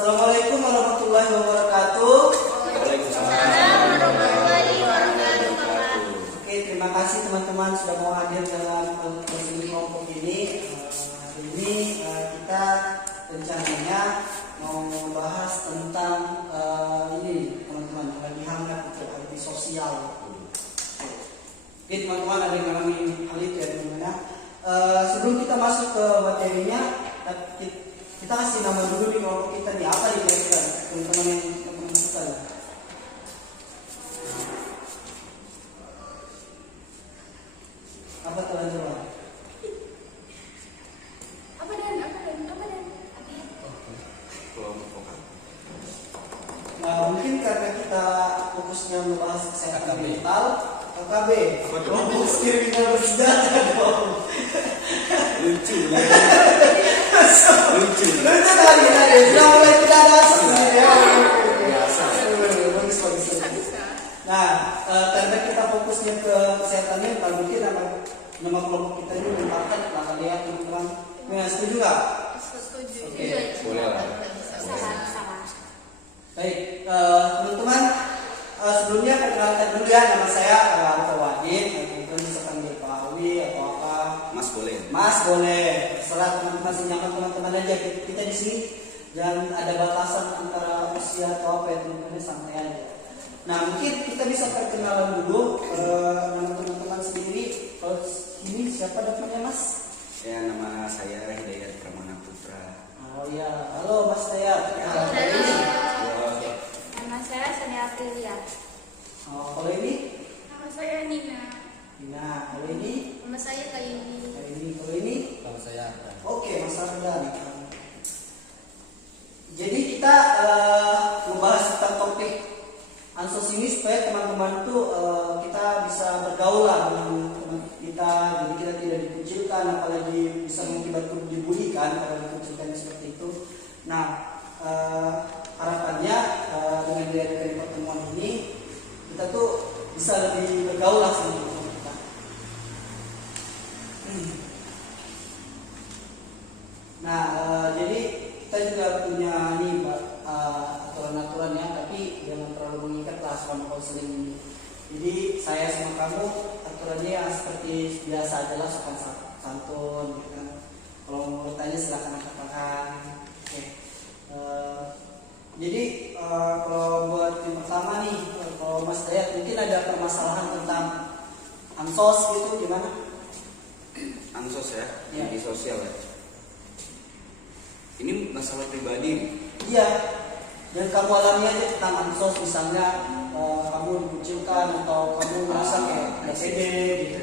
Assalamualaikum warahmatullahi wabarakatuh. Waalaikumsalam warahmatullahi wabarakatuh. Oke, terima kasih teman-teman sudah mau hadir dalam sesi kelompok ini. Hari ini kita rencananya mau membahas tentang ini teman-teman yang lagi hangat itu IT sosial. Oke teman-teman, ada yang ngalamin hal itu ya teman-teman. Sebelum kita masuk ke materinya, kita kasih nama dulu di kelompok kita nih, apa nih kira-kira teman-teman yang teman-teman suka ya? Apa telah jawab? Apa dan? Nah, mungkin karena kita fokusnya membahas kesehatan mental, KKB, kelompok kriminal bersenjata dong. Lucu kali ya, sudah mulai tidak ada asal ya. biasa. Bagus. Nah, karena kita fokusnya ke kesehatan mental, mungkin nama kelompok kita ini menempatkan lah ya teman-teman. Nah, setuju nggak? Setuju. Oke, boleh lah. Salah. Baik, teman-teman, sebelumnya perkenalkan dulu ya, nama saya Alfa Wadid. Teman-teman bisa panggil Pak Awi atau apa? Mas boleh. Mas boleh, terserah teman-teman senyaman teman-teman aja. Kita di sini jangan ada batasan antara usia atau apa ya teman-teman, santai aja. Nah mungkin kita bisa perkenalan dulu nama teman-teman sendiri. Kalau ini siapa namanya Mas? Ya, nama saya Hidayat Pramana Putra. Oh iya, halo Mas Dayat. Halo. Ini? Nama saya Sania Aprilia. Oh, kalau ini? Nama saya Nina. Nah, kalau ini? Nama saya Kayuni. Kalau ini? Nama saya. Oke, Mas Ardan. Jadi kita membahas tentang topik ansos ini supaya teman-teman tuh kita bisa bergaul lah dengan teman kita, jadi kita tidak dikucilkan, apalagi bisa mengakibatkan dibulikan kalau dikucilkan seperti itu. Nah, harapannya dengan diadakan pertemuan ini kita tuh bisa lebih bergaul lah sama teman kita. Nah, jadi kita juga punya nih aturan-aturannya, tapi jangan terlalu mengikat lah selama konseling ini. Jadi saya sama kamu aturannya ya seperti biasa aja lah, sopan santun gitu kan. Kalau mau bertanya silakan katakan. Oke. Jadi kalau buat yang pertama nih, kalau Mas Dayat mungkin ada permasalahan tentang ansos gitu gimana? Ansos ya, Ya. di sosial ya. Ini masalah pribadi nih. Iya, dan kamu alami aja tentang ansos, misalnya kamu dikucilkan atau kamu merasa kayak nggak pede gitu.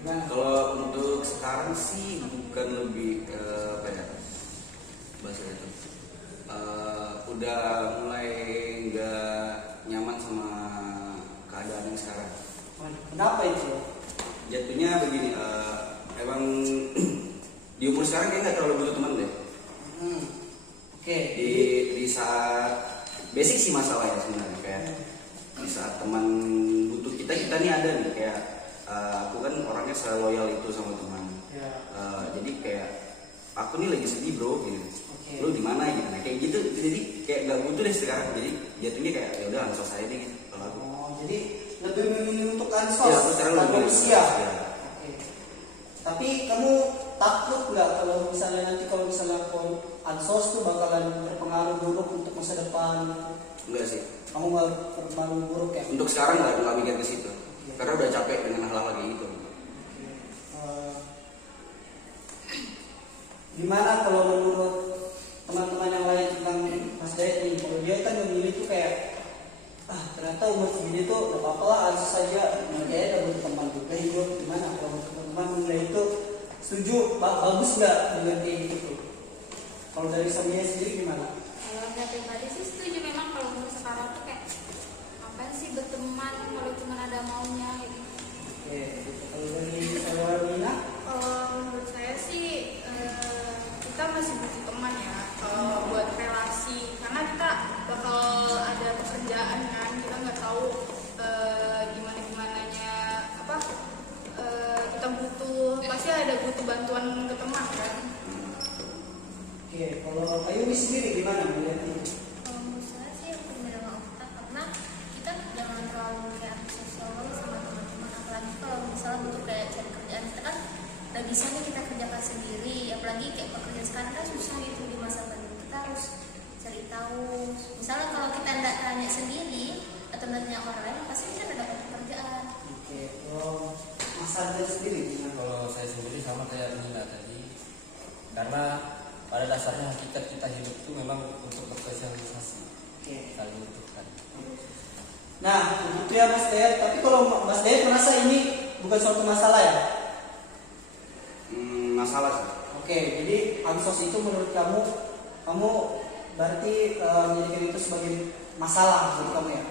Gimana? Kalau untuk sekarang sih bukan lebih apa ya bahasa itu. Udah mulai nggak nyaman sama keadaan yang sekarang. Kenapa itu? Jatuhnya begini, emang di umur sekarang kayak nggak terlalu butuh teman deh. Oke. Di saat basic sih masalah ya sebenarnya, kayak di saat teman butuh kita nih ada nih, kayak aku kan orangnya selalu loyal itu sama teman. Ya. Jadi kayak aku nih lagi sedih bro gitu. Oke. Lu di mana gitu, nah kayak gitu, jadi kayak nggak butuh deh sekarang. Jadi jatuhnya kayak ya udah ansos aja deh gitu kalau aku. Oh, jadi lebih memilih untuk ansos Ya, aku sekarang tanpa lebih usia. ya. Oke. Tapi kamu takut nggak kalau misalnya nanti kalau misalnya ansos tuh bakalan berpengaruh buruk untuk masa depan? Enggak sih. Kamu nggak berpengaruh buruk ya? Untuk sekarang nggak mikir ke situ. Karena udah capek dengan hal-hal kayak gitu. Gimana kalau menurut teman-teman yang lain tentang Mas Dayat nih? Kalau dia kan memilih tuh kayak ternyata umur segini tuh gak apa-apa lah, ansos saja. Kayaknya udah butuh teman juga hidup. Gimana kalau teman-teman menilai itu setuju? Bagus nggak dengan kayak gitu? Kalau dari Samia sendiri gimana? Kalau saya pribadi sih setuju, memang kalau umur sekarang tuh kayak apa sih berteman kalau cuma ada maunya gitu. Oke, kalau dari saudara Mina? Kalau menurut saya sih kita masih butuh teman ya buat relasi, karena kita bakal ada pekerjaan kan, kita nggak tahu gimananya apa kita butuh, pasti ada butuh bantuan ke teman kan. Oke, kalau Kalau Ayumi sendiri gimana melihat ini? Kalau menurut saya sih aku menerima fakta karena kita jangan terlalu kayak antisosial banget sama teman-teman, apalagi kalau misalnya butuh kayak cari kerjaan, kita kan udah bisa nih kita kerjakan sendiri, apalagi kayak pekerjaan sekarang kan susah gitu di masa pandemi, kita harus cari tahu. Misalnya kalau kita nggak tanya sendiri atau nanya orang lain, pasti kita nggak dapat pekerjaan. Oke, kalau Mas Adel sendiri gimana? Kalau saya sendiri sama kayak Nina tadi, karena pada dasarnya hakikat kita hidup itu memang untuk bersosialisasi, Oke. saling membutuhkan. Nah, begitu ya Mas Dayat. Tapi kalau Mas Dayat merasa ini bukan suatu masalah ya? Masalah sih. Oke, jadi ansos itu menurut kamu berarti menjadikan itu sebagai masalah menurut kamu ya?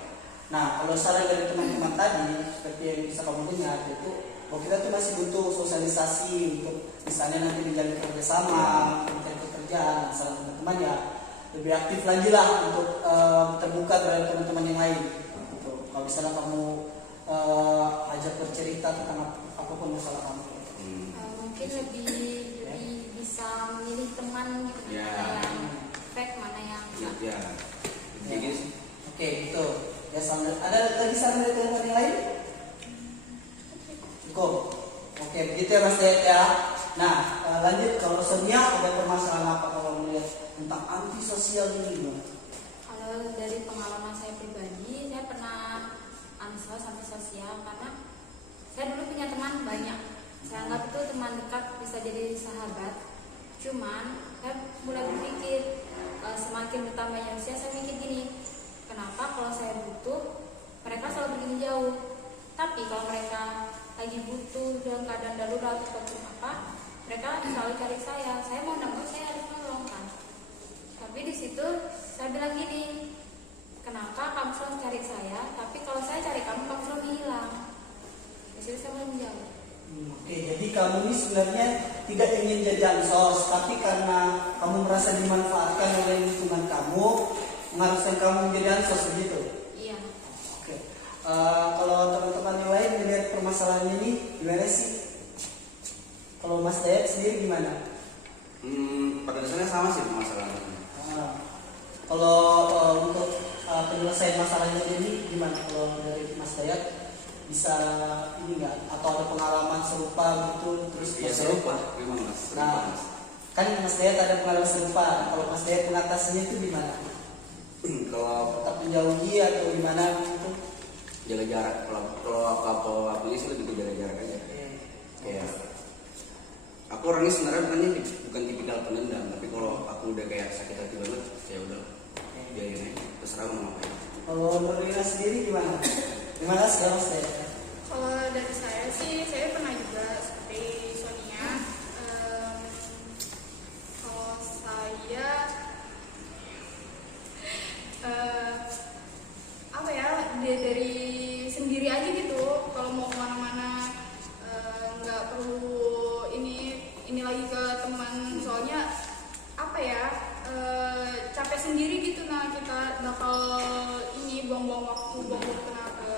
Nah, kalau saran dari teman-teman tadi, seperti yang bisa kamu dengar, itu bahwa kita tuh masih butuh sosialisasi untuk misalnya nanti menjalin kerjasama, mencari pekerjaan, salah teman-teman ya lebih aktif lagi lah untuk terbuka terhadap teman-teman yang lain. Gitu. Kalau misalnya kamu ajak bercerita tentang apapun masalah kamu. Mungkin lebih bisa memilih teman gitu, Ya. mana yang fake, mana yang Ya. Kayak gini sih. Oke, gitu. Ya, ada lagi saran dari teman-teman yang lain? Cukup. Oke, begitu ya Mas Dayat ya. Nah, lanjut kalau Sonia ada permasalahan apa kalau melihat tentang antisosial ini gimana? Kalau dari pengalaman saya pribadi, saya pernah ansos antisosial karena saya dulu punya teman banyak. Saya anggap itu teman dekat, bisa jadi sahabat. Cuman saya mulai berpikir semakin bertambahnya usia, saya mikir gini, kenapa kalau saya butuh mereka selalu pergi menjauh, tapi kalau mereka lagi butuh dalam keadaan darurat ataupun apa, mereka selalu cari saya mau nggak mau saya harus nolong kan. Tapi di situ saya bilang gini, kenapa kamu selalu cari saya, tapi kalau saya cari kamu selalu hilang. Di situ saya mulai menjauh. Oke, jadi kamu ini sebenarnya tidak ingin jadi ansos, tapi karena kamu merasa dimanfaatkan oleh lingkungan kamu, mengharuskan kamu menjadi ansos begitu. Iya. Oke, kalau teman-teman yang lain melihat permasalahan ini gimana sih? Kalau Mas Dayat sendiri gimana? Pada dasarnya sama sih masalahnya. Kalau untuk penyelesaian masalahnya ini gimana? Kalau dari Mas Dayat bisa ini nggak? Atau ada pengalaman serupa gitu terus Iya serupa, memang Mas. Serupa, Nah, Mas. kan Mas Dayat ada pengalaman serupa. Kalau Mas Dayat mengatasinya itu gimana? Kalau Tetap menjauhi atau gimana gitu? jaga jarak, kalau aku ini sih lebih ke jaga jarak aja. Kayak aku orangnya sebenarnya bukan tipikal pendendam, tapi kalau aku udah kayak sakit hati banget, ya udah biarin aja, terserah mau ngapain. Kalau Nurina sendiri gimana? Gimana sih Mas Dayat? Kalau dari saya sih, saya pernah juga seperti Sonia. Kalau saya apa ya, dia dari sendiri aja gitu. Kalau mau kemana-mana nggak perlu ini lagi ke teman, soalnya apa ya, capek sendiri gitu. Nah kita bakal ini buang-buang waktu, buang-buang tenaga.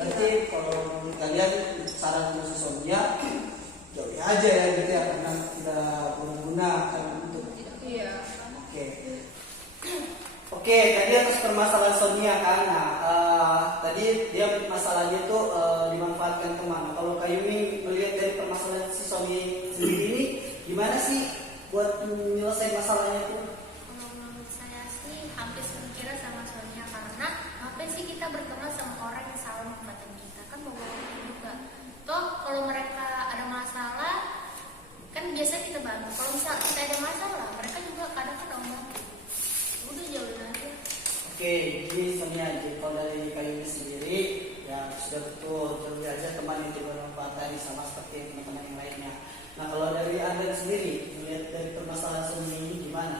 Berarti kalau menurut kalian saran untuk Sonia jauh aja ya gitu ya, karena tidak berguna kan untuk Iya. Oke. Oke, tadi atas permasalahan Sonia kan. Nah, tadi dia masalahnya itu dimanfaatkan teman. Kalau Kayumi melihat dari permasalahan si Sonia sendiri ini, gimana sih buat menyelesaikan masalahnya itu? Kalau menurut saya sih hampir sekira sama Sonia, karena ngapain sih kita berteman sama orang yang salah memperhatikan kita, kan bawa juga. Toh kalau mereka ada masalah kan biasanya kita bantu. Kalau misal kita ada masalah, mereka juga kadang kan omong. Udah jauhin aja. Oke, jadi Sonia, jadi kalau dari Kayumi sendiri ya sudah betul, jauhi aja teman yang tidak bermanfaat sama seperti teman-teman yang lainnya. Nah, kalau dari Anda sendiri melihat dari permasalahan Sonia ini gimana?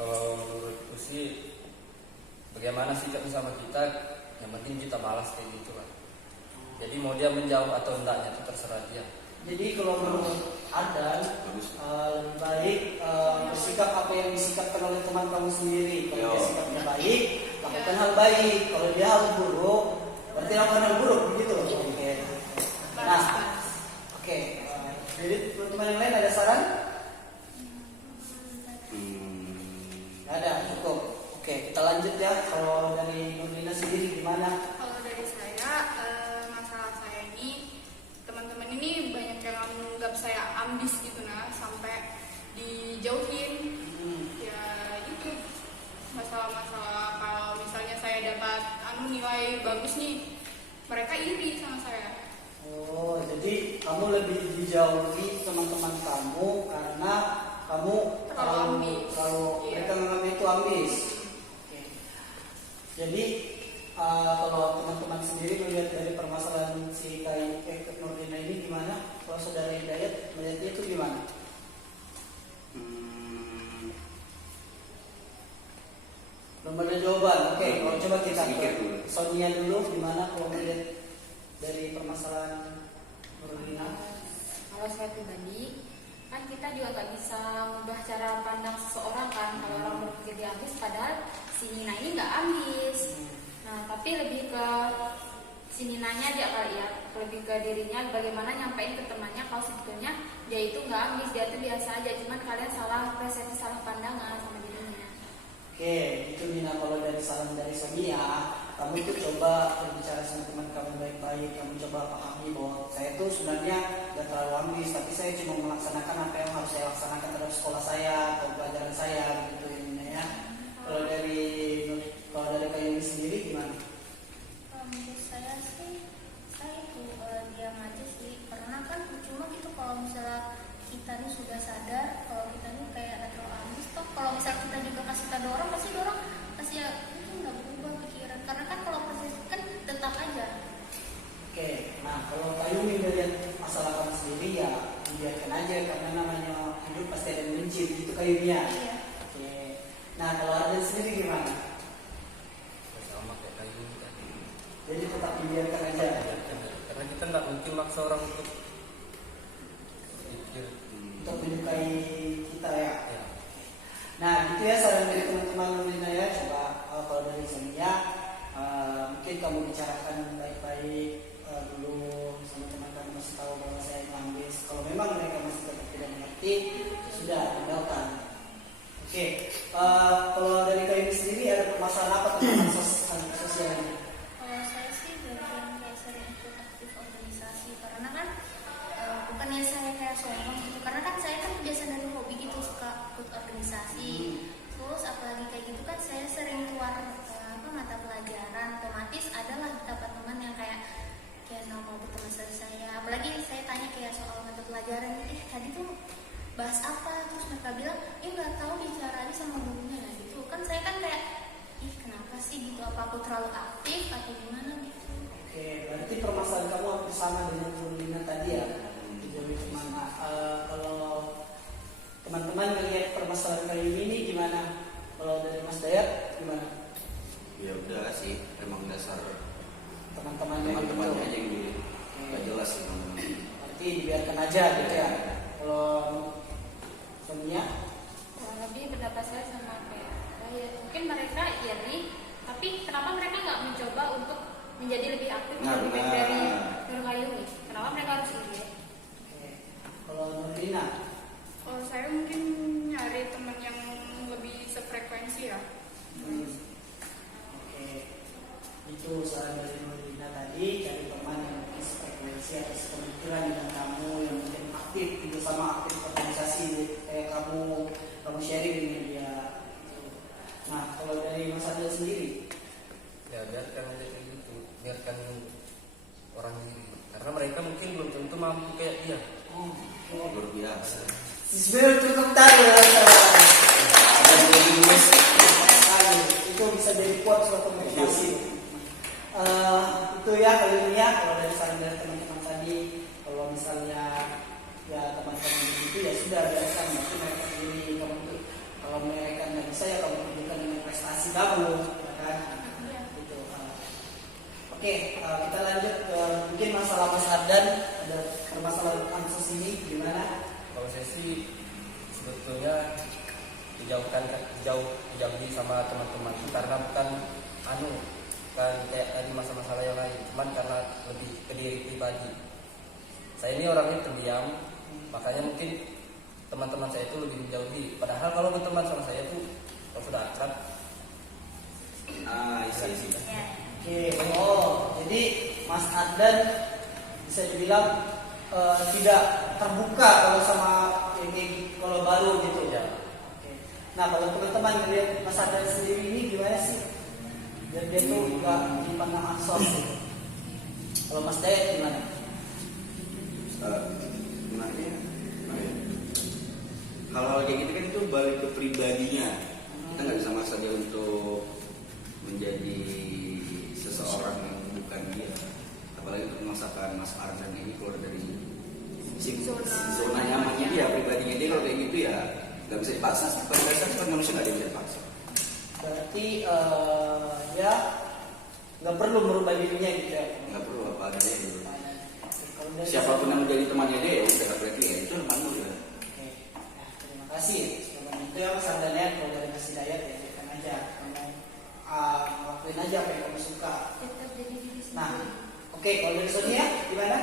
Kalau menurutku sih, bagaimana sikap sama kita, yang penting kita balas kayak gitu lah. Jadi mau dia menjauh atau enggaknya itu terserah dia. Jadi kalau menurut Anda lebih baik bersikap apa yang disikapkan oleh teman kamu sendiri. Kalau dia sikapnya baik, lakukan hal baik. Kalau dia hal buruk, berarti lakukan hal buruk begitu. Oke. Nah, oke. Jadi teman-teman yang lain ada saran? lanjut ya. Kalau dari Nurlina sendiri gimana? Kalau dari saya, masalah saya ini, teman-teman ini banyak yang anggap saya ambis gitu nah, sampai dijauhin. Ya itu masalah-masalah kalau misalnya saya dapat nilai bagus nih, mereka iri sama saya. Oh, jadi kamu lebih dijauhi teman-teman kamu karena kamu Terlalu ambis. Kalau Iya. mereka menganggap itu ambis. Oke. Jadi kalau teman-teman sendiri melihat dari permasalahan si Nurlina ini gimana? Kalau saudara Hidayat melihatnya itu gimana? Belum ada jawaban. Oke, kalau coba kita Sedikit ke dulu. Sonia dulu gimana kalau melihat dari permasalahan Nurlina? Kalau saya pribadi, kan kita juga nggak bisa mengubah cara pandang seseorang kan. Kalau orang berpikir dia ambis, padahal si Nina ini nggak ambis. Nah, tapi lebih ke si Ninanya dia kali ya, lebih ke dirinya, bagaimana nyampein ke temannya kalau sebetulnya dia itu nggak ambis, dia itu biasa aja. Cuman kalian salah persepsi, salah pandangan sama dirinya. Oke, itu Nina. Kalau dari saran dari Sonia, kamu tuh coba berbicara sama teman kamu baik-baik. Kamu coba pahami bahwa saya tuh sebenarnya gak terlalu ambis, tapi saya cuma melaksanakan apa yang harus saya laksanakan terhadap sekolah saya atau pelajaran saya, gitu ya Nina ya. Kalau dari Kayuni sendiri gimana? Menurut saya sih, saya itu diam aja sih, karena kan cuma gitu kalau misalnya kita nih sudah sadar kalau kita nih kayak ada terlalu ambis, toh kalau misalnya kita juga kasih tahu orang, pasti orang pasti ya itu nggak berubah pikiran, karena kan kalau proses kan tetap aja. Oke, nah kalau Kayuni melihat masalah kamu sendiri ya biarkan aja, karena namanya hidup pasti ada yang benci, gitu Kayuni ya. Iya. Oke, nah kalau Arden sendiri gimana? Sama kayak kayu tadi. Jadi tetap dibiarkan aja. Karena kita nggak mungkin maksa orang untuk pikir. Untuk menyukai kita ya. Ya. Nah gitu ya saran dari teman-teman Nurlina ya. Coba kalau dari Sonia mungkin kamu bicarakan baik-baik dulu sama teman kamu, masih tahu bahwa saya ambis. Kalau memang mereka masih tetap tidak mengerti, ya sudah tinggalkan. Oke, kalau dari Kayuni sendiri ada permasalahan apa tentang sosial ini? Kalau saya sih dari yang kayak sering ikut aktif organisasi, karena kan bukannya saya kayak sombong gitu, karena kan saya kan biasa dari hobi gitu suka ikut organisasi. Terus apalagi kayak gitu kan saya sering keluar mata pelajaran, otomatis adalah dapat teman yang kayak mau berteman sama saya. Apalagi saya tanya kayak soal mata pelajaran, tadi tuh bahas apa, terus mereka bilang nggak tahu bicara aja sama gurunya lah gitu. Kan saya kan kayak kenapa sih gitu, apa aku terlalu aktif atau gimana gitu. Oke, berarti permasalahan kamu hampir sama dengan Nurlina tadi ya. Jadi gimana? Kalau teman-teman melihat permasalahan kali ini gimana? Kalau dari Mas Dayat gimana? Ya udah sih, emang dasar Teman-temannya teman-temannya aja gitu. yang nggak jelas sih teman-teman. Berarti dibiarkan aja gitu ya. Kalau Sonia, Lebih pendapat saya sama kayak ya, mungkin mereka iri, tapi kenapa mereka nggak mencoba untuk menjadi lebih aktif Nah, lebih baik benar. dari Nurkayuni? Kenapa mereka harus iri? oke. Kalau Nurlina, Kalau saya mungkin nyari teman yang lebih sefrekuensi ya. oke. Itu saran dari Nurlina tadi, cari teman yang mungkin frekuensi atau sepemikiran dengan kamu, yang mungkin aktif gitu, sama aktif organisasi kayak kamu sharing dengan dia. Nah, kalau dari Mas Adel sendiri, Ya biarkan aja kayak gitu, biarkan orang diri, karena mereka mungkin belum tentu mampu kayak dia. Luar biasa. Ismail cukup tahu ya. Itu bisa jadi quote suatu motivasi. Itu ya kali ini ya, kalau dari saran dari teman-teman tadi, kalau misalnya ya teman-teman begitu ya sudah biarkan, nanti mereka sendiri kamu tuh, kalau mereka nggak bisa ya kamu tunjukkan dengan prestasi kamu, ya kan? Gitu. Oke, kita lanjut ke mungkin masalah Mas Ardan, ada permasalahan kasus ini gimana? Kalau saya sih sebetulnya dijauhi sama teman-teman, karena bukan kan kayak tadi masalah yang lain, cuman karena lebih ke diri pribadi. Saya ini orangnya pendiam, makanya mungkin teman-teman saya itu lebih menjauhi. Padahal kalau berteman sama saya tuh kalau sudah akrab isi. Ya. Oke, jadi Mas Ardan bisa dibilang tidak terbuka kalau sama ini kalau baru gitu. Ya. Oke. Nah, kalau teman-teman ngeliat Mas Ardan sendiri ini gimana sih? Dan dia tuh nggak dipandang ansos. Kalau Mas Dayat gimana? Gimana ya? Kalau kayak gitu kan itu balik ke pribadinya. Kita nggak bisa maksa dia untuk menjadi seseorang yang bukan dia. Apalagi untuk memaksakan Mas Ardan ini keluar dari zona nyamannya dia, pribadinya dia. Kalau kayak gitu ya nggak bisa dipaksa. Pada dasarnya kan manusia nggak ada yang bisa dipaksa. Berarti ya nggak perlu merubah dirinya gitu ya. Nggak perlu apa adanya gitu. Kalau dari Siapapun yang menjadi temannya dia ya udah berarti ya itu teman lu ya. Oke. Nah, terima kasih. Sebelum itu ya Mas Ardan ya, kalau dari Mas Hidayat ya kan aja kamu ngelakuin aja apa yang kamu suka. Tetap jadi diri sendiri. Nah, oke, kalau dari Sonia gimana?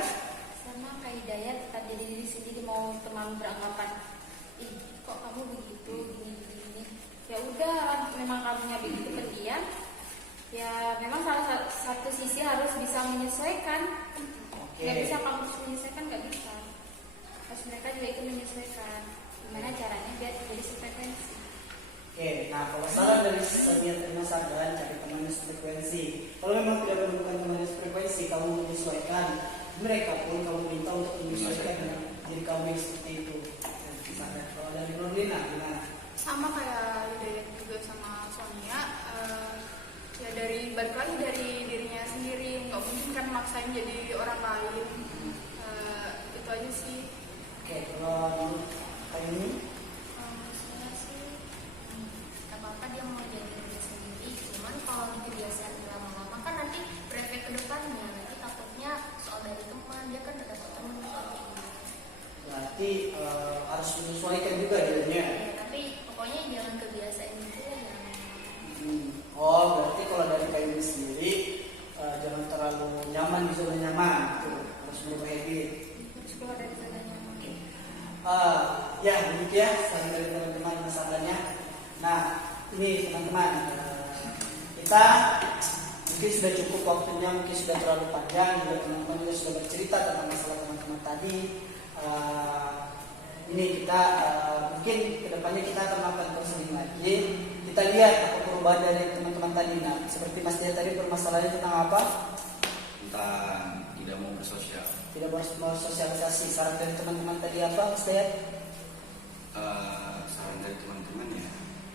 Sama kayak Hidayat, tetap jadi diri sendiri. Mau teman beranggapan, ih kok kamu begitu, gini. Ya udah, memang kamunya begitu pendiam. Ya memang salah satu sisi harus bisa menyesuaikan. Oke. Nggak bisa kamu terus menyesuaikan, nggak bisa. Harus mereka juga ikut menyesuaikan. Gimana caranya biar jadi sefrekuensi. Oke, nah kalau saran dari Sonia dan Mas Ardan cari teman yang frekuensi. Kalau memang tidak menemukan teman yang frekuensi, kamu menyesuaikan. Mereka pun kamu minta untuk menyesuaikan dengan diri kamu yang seperti itu. Misalnya kalau dari Nurlina gimana? Sama kayak Hidayat juga sama Sonia, ya dari balik lagi dari dirinya sendiri, nggak mungkin kan maksain jadi orang lain. Itu aja sih. Oke, kalau kayak ini, Saya sih nggak apa-apa dia mau jadi diri sendiri, cuman kalau kebiasaan lama-lama kan nanti berefek ke depannya, nanti takutnya soal dari teman dia kan udah dapat teman soal ini. berarti harus menyesuaikan juga dirinya. Ya, tapi pokoknya jangan kebiasaan itu yang Oh, berarti kalau dari kayu sendiri jangan terlalu nyaman di zona nyaman, gitu. Harus berubah habit. Harus keluar dari zona nyaman. Ya, begitu ya saran dari teman-teman masalahnya. Nah, ini teman-teman, kita mungkin sudah cukup waktunya, mungkin sudah terlalu panjang. Juga teman-teman juga sudah bercerita tentang masalah teman-teman tadi. Ini kita mungkin kedepannya kita akan melakukan konseling lagi. Kita lihat apa perubahan dari teman-teman tadi. Nah, seperti Mas Dia tadi permasalahannya tentang apa? Tentang tidak mau bersosial. Tidak mau sosialisasi. Saran dari teman-teman tadi apa, Mas Dayat? Saran dari teman-teman ya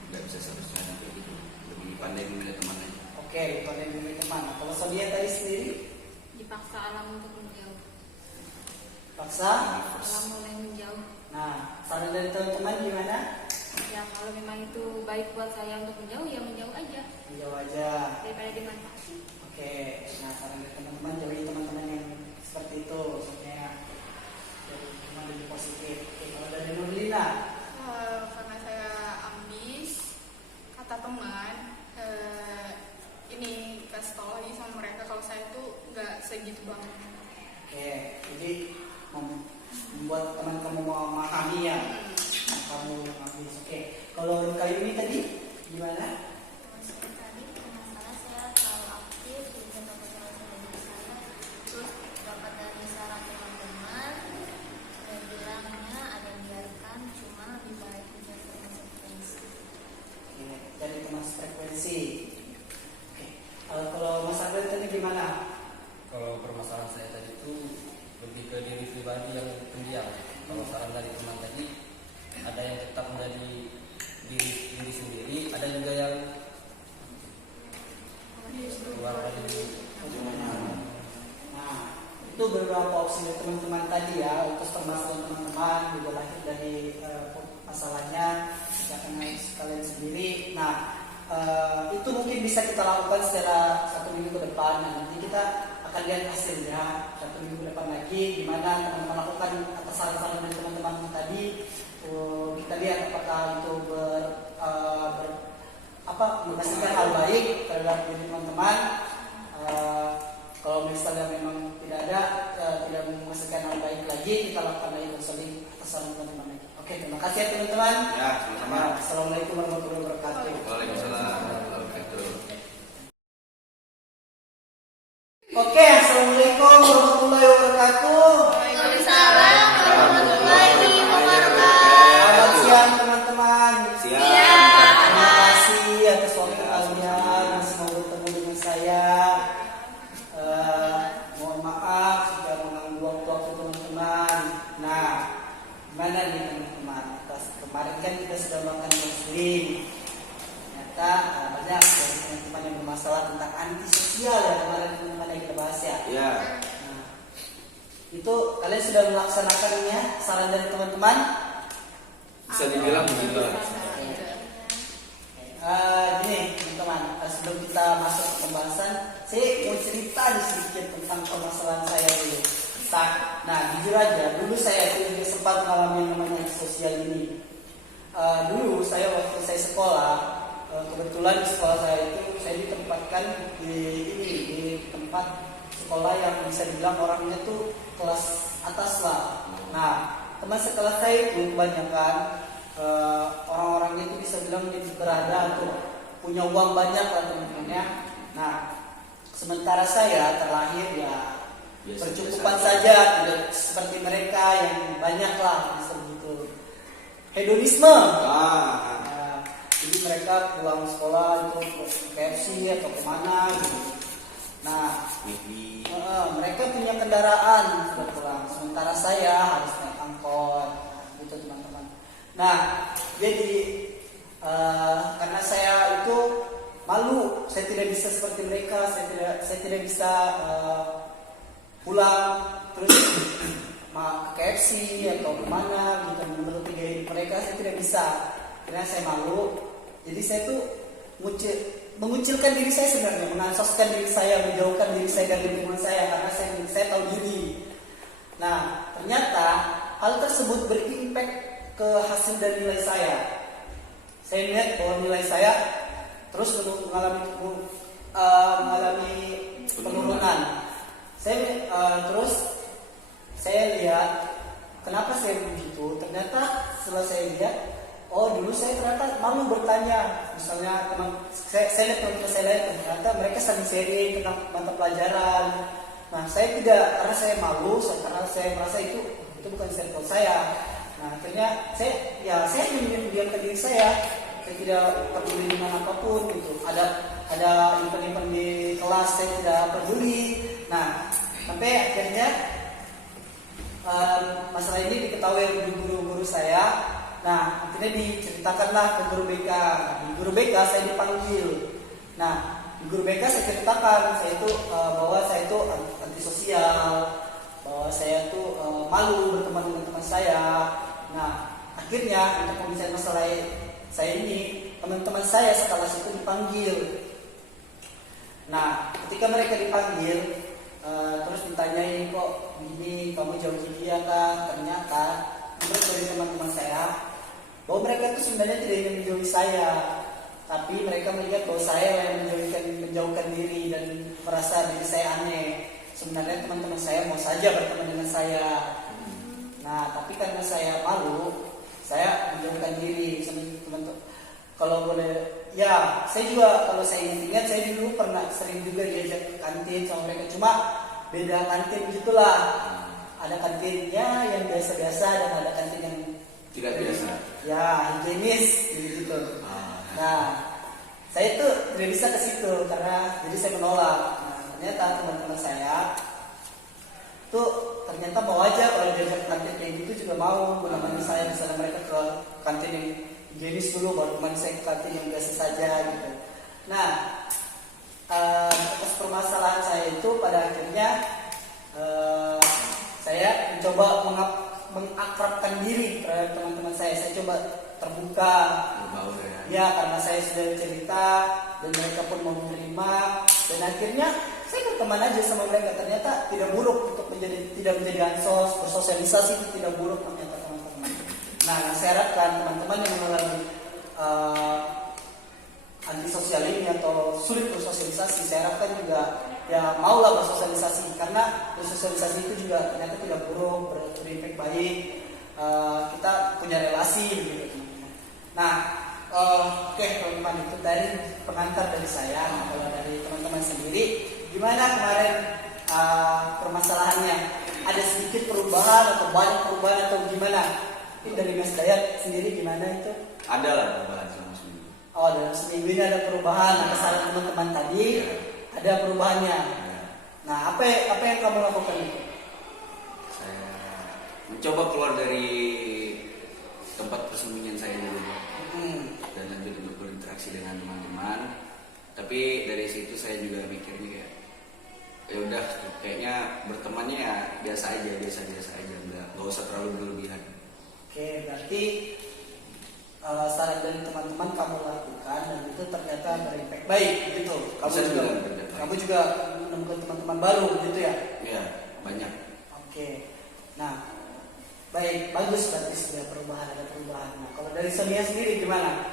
nggak bisa satu-satunya kayak gitu, lebih pandai memilih temannya. Oke, pandai memilih teman. Nah, kalau Sonia tadi sendiri, Dipaksa alam untuk menjauh. paksa. Alam mulai menjauh. Nah, saran dari teman-teman gimana? Ya kalau memang itu baik buat saya untuk menjauh, ya menjauh aja Menjauh aja. daripada dimanfaati. Oke, nah saran dari teman-teman jauhi teman-teman yang seperti itu, maksudnya jadi teman lebih positif. Oke, kalau dari Nurlina, Karena saya ambis, kata teman, ini kasih tau lagi sama mereka kalau saya tuh nggak segitu banget. oke, jadi membuat teman kamu memahami ya, kamu ambis. Oke, kalau kayu ini tadi gimana? Maksudnya tadi masalah saya terlalu aktif, jadi dapat saran dari saya, terus dapat dari saran teman-teman, saya bilangnya ada biarkan, cuma lebih baik mencari konsekuensi. Oke, jadi teman frekuensi. Oke, kalau Mas Ardan tadi gimana? Kalau permasalahan saya tadi itu lebih ke diri pribadi yang pendiam. Kalau saran dari teman tadi, ada yang tetap menjadi diri sendiri, ada juga yang keluar dari Nah, itu beberapa opsi dari teman-teman tadi ya. Untuk permasalahan teman-teman juga lahir dari masalahnya karena kalian sendiri. Nah, itu mungkin bisa kita lakukan setelah 1 minggu ke depan. Nah, nanti kita akan lihat hasilnya 1 minggu ke depan lagi gimana teman-teman lakukan atas saran-saran dari teman-teman tadi. Kita lihat apakah itu menghasilkan hal baik terhadap diri teman-teman. Kalau misalnya memang tidak menghasilkan hal baik lagi, kita lakukan lagi konseling atas saran teman-teman. Oke, terima kasih ya teman-teman. Ya, sama-sama. Assalamualaikum warahmatullahi wabarakatuh. Waalaikumsalam warahmatullahi wabarakatuh. teman-teman. Kemarin kan kita sudah melakukan konseling. Ternyata banyak dari teman-teman yang bermasalah tentang antisosial ya kemarin teman-teman yang kita bahas ya. Ya. Nah, itu kalian sudah melaksanakannya saran dari teman-teman? Bisa dibilang begitu. Gini teman-teman, sebelum kita masuk ke pembahasan, saya mau cerita sedikit tentang permasalahan saya dulu. Nah, jujur aja, dulu saya juga sempat mengalami yang namanya sosial ini. Dulu saya waktu saya sekolah, kebetulan di sekolah saya itu saya ditempatkan di tempat sekolah yang bisa dibilang orangnya tuh kelas atas lah. Nah, teman sekelas saya itu kebanyakan orang-orang itu bisa bilang berada atau punya uang banyak lah teman-temannya. Nah, sementara saya terlahir ya bercukupan saja, tidak seperti mereka yang banyak lah bisa begitu. Hedonisme. Jadi mereka pulang sekolah itu ke KFC atau kemana gitu. Nah, mereka punya kendaraan sudah pulang, sementara saya harus naik angkot, gitu teman-teman. Nah, jadi karena saya itu malu, saya tidak bisa seperti mereka, saya tidak bisa pulang terus ke KFC atau kemana gitu menuruti gaya hidup mereka, saya tidak bisa karena saya malu. Jadi saya tuh mengucilkan diri saya sebenarnya, mengansoskan diri saya, menjauhkan diri saya dari lingkungan saya karena saya tahu diri. Nah, ternyata hal tersebut berimpact ke hasil dan nilai saya. Saya lihat bahwa nilai saya terus mengalami penurunan. Terus saya lihat kenapa saya begitu. Ternyata setelah saya lihat, dulu saya ternyata malu bertanya. Misalnya saya lihat ternyata mereka saling sharing tentang mata pelajaran. Nah, saya tidak, karena saya malu, karena saya merasa itu bukan circle saya. Nah, akhirnya saya mendiamkan diri saya tidak peduli dengan apapun gitu. Ada event-event di kelas saya tidak peduli. Nah, sampai akhirnya masalah ini diketahui oleh guru-guru saya. Nah, akhirnya diceritakanlah ke guru BK. Di guru BK saya dipanggil. Nah, di guru BK saya ceritakan bahwa saya itu antisosial, bahwa saya tuh malu berteman dengan teman saya. Nah, akhirnya untuk pembicaraan masalah saya ini, teman-teman saya sekelas itu dipanggil. Nah, ketika mereka dipanggil, terus ditanyai kok gini, kamu jauhi dia kan? Ternyata menurut dari teman-teman saya, bahwa mereka itu sebenarnya tidak ingin menjauhi saya, tapi mereka melihat bahwa saya yang menjauhkan diri dan merasa diri saya aneh. Sebenarnya teman-teman saya mau saja berteman dengan saya. Nah, tapi karena saya malu, saya menjauhkan diri sama teman-teman. Kalau boleh, ya, saya juga kalau saya ingat saya dulu pernah sering juga diajak ke kantin sama mereka. Cuma beda kantin gitulah. Ada kantinnya yang biasa-biasa dan ada kantin yang tidak biasa. Ya, higienis gitu. Nah, saya tuh tidak bisa ke situ karena jadi saya menolak. Nah, ternyata teman-teman saya tuh ternyata mau aja kalau diajak kantin kayak gitu juga mau menemani saya. Misalnya mereka ke kantin yang higienis dulu baru teman saya ke kantin yang biasa saja gitu. Nah, atas permasalahan saya itu pada akhirnya saya mencoba mengakrabkan diri terhadap teman-teman saya. Saya coba terbuka. Ya, karena saya sudah cerita dan mereka pun mau menerima, dan akhirnya saya berteman aja sama mereka. Ternyata tidak buruk untuk tidak menjadi ansos, bersosialisasi itu tidak buruk ternyata teman-teman. Nah, saya harapkan teman-teman yang mengalami antisosial ini atau sulit bersosialisasi, saya harapkan juga ya maulah bersosialisasi, karena bersosialisasi itu juga ternyata tidak buruk, berimpact baik. Kita punya relasi gitu. Nah, oke teman-teman, itu dari pengantar dari saya. Nah, kalau dari teman-teman sendiri, gimana kemarin permasalahannya? Ada sedikit perubahan atau banyak perubahan atau gimana? Ini dari Mas Dayat sendiri gimana itu? Ada lah perubahan selama seminggu. Dalam seminggu ini ada perubahan. Kesalahan teman-teman tadi ada perubahannya. Nah, apa yang kamu lakukan itu? Saya mencoba keluar dari persembunyian saya dulu dan lanjut untuk berinteraksi dengan teman-teman. Tapi dari situ saya juga mikirnya kayak ya udah kayaknya bertemannya ya biasa aja nggak usah terlalu berlebihan. Oke, berarti saran dari teman-teman kamu lakukan dan itu ternyata berimpact baik gitu. Kamu juga menemukan teman-teman baru gitu ya? Ya, banyak. Oke. Nah, baik, bagus berarti sudah ada perubahan. Nah, kalau dari Sonia sendiri gimana?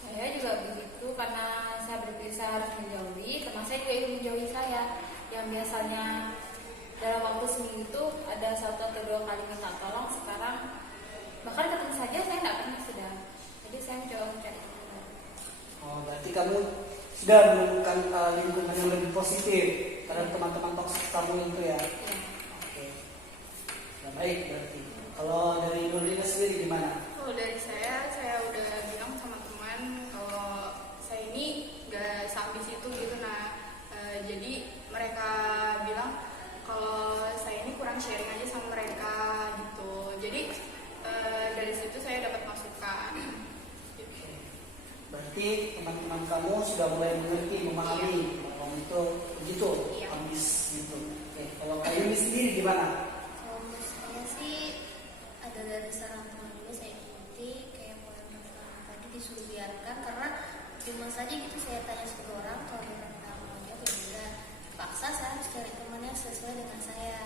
Saya juga begitu karena saya berpikir saya harus menjauhi, teman saya juga ingin menjauhi saya. Yang biasanya dalam waktu seminggu itu ada 1 atau 2 kali minta tolong, sekarang bahkan ketemu saja saya nggak pernah sudah. Jadi saya mencoba mencari teman baru. Oh, berarti kamu sudah menemukan lingkungan yang lebih positif terhadap teman-teman toksik kamu itu ya? Ya. Oke. Ya, baik berarti. Kalau dari Nurina sendiri gimana? Kalau dari saya udah bilang sama teman kalau saya ini gak seambis itu gitu. Nah, jadi mereka bilang kalau saya ini kurang sharing aja sama mereka gitu. Jadi dari situ saya dapat masukan. Oke. Berarti teman-teman kamu sudah mulai mengerti, memahami bahwa itu begitu, Iya. ambis gitu. Oke. Kalau Kak Yuni sendiri gimana? Kalau menurut saya sih ada dari saran teman dulu saya ikuti kayak poin pertama tadi disuruh biarkan karena cuma saja gitu saya tanya satu orang kalau mereka mau jawab ya udah paksa saya harus cari teman yang sesuai dengan saya.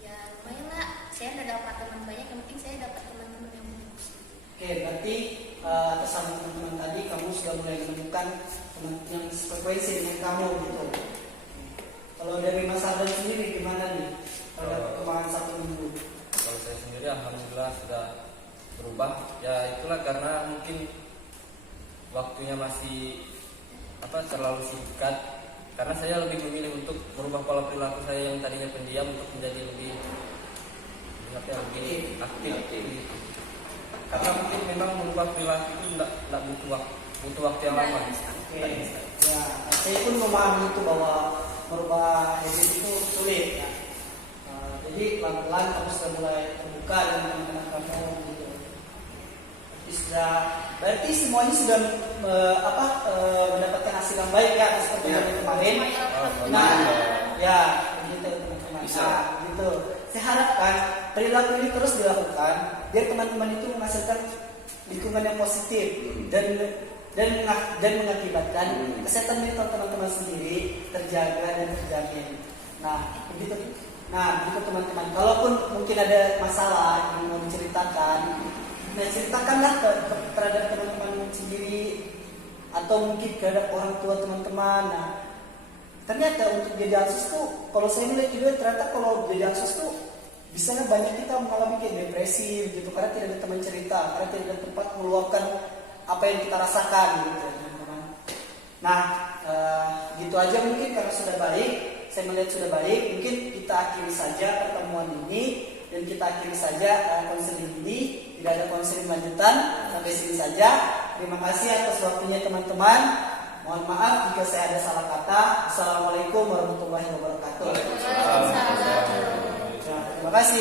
Ya lumayan lah, saya udah dapat teman banyak, yang penting saya dapat teman-teman yang bagus. Oke, berarti atas sama teman-teman tadi kamu sudah mulai menemukan teman yang sefrekuensi dengan kamu gitu. Kalau dari Mas Ardan sendiri gimana nih? Terhadap perkembangan 1 minggu. Kalau saya sendiri alhamdulillah sudah berubah. Ya itulah karena mungkin waktunya masih terlalu singkat. Karena saya lebih memilih untuk merubah pola perilaku saya yang tadinya pendiam untuk menjadi lebih aktif. Karena mungkin memang merubah perilaku itu tidak butuh waktu yang lama. Oke. Ya, saya pun memahami itu bahwa merubah habit itu sulit ya. Jadi pelan-pelan kamu sudah mulai terbuka dengan teman-teman kamu gitu. Berarti semuanya sudah mendapatkan hasil yang baik ya seperti yang kemarin. Nah, ya begitu teman-teman. Bisa. Nah, gitu. Saya harapkan perilaku ini terus dilakukan biar teman-teman itu menghasilkan lingkungan yang positif dan mengakibatkan kesehatan mental teman-teman sendiri terjaga dan terjamin. Nah, begitu. Nah, begitu teman-teman. Kalaupun mungkin ada masalah yang mau diceritakan, ceritakanlah terhadap teman-teman sendiri atau mungkin terhadap orang tua teman-teman. Nah, ternyata untuk jadi ansos tuh, kalau saya melihat juga ternyata kalau jadi ansos tuh bisa banyak kita mengalami kayak depresi gitu karena tidak ada teman cerita, karena tidak ada tempat meluapkan apa yang kita rasakan gitu teman-teman. Nah, gitu aja mungkin karena sudah baik, saya melihat sudah baik, mungkin kita akhiri saja pertemuan ini dan kita akhiri saja konseling ini. Tidak ada konseling lanjutan, sampai sini saja. Terima kasih atas waktunya teman-teman. Mohon maaf jika saya ada salah kata. Assalamualaikum warahmatullahi wabarakatuh. Waalaikumsalam. Terima kasih.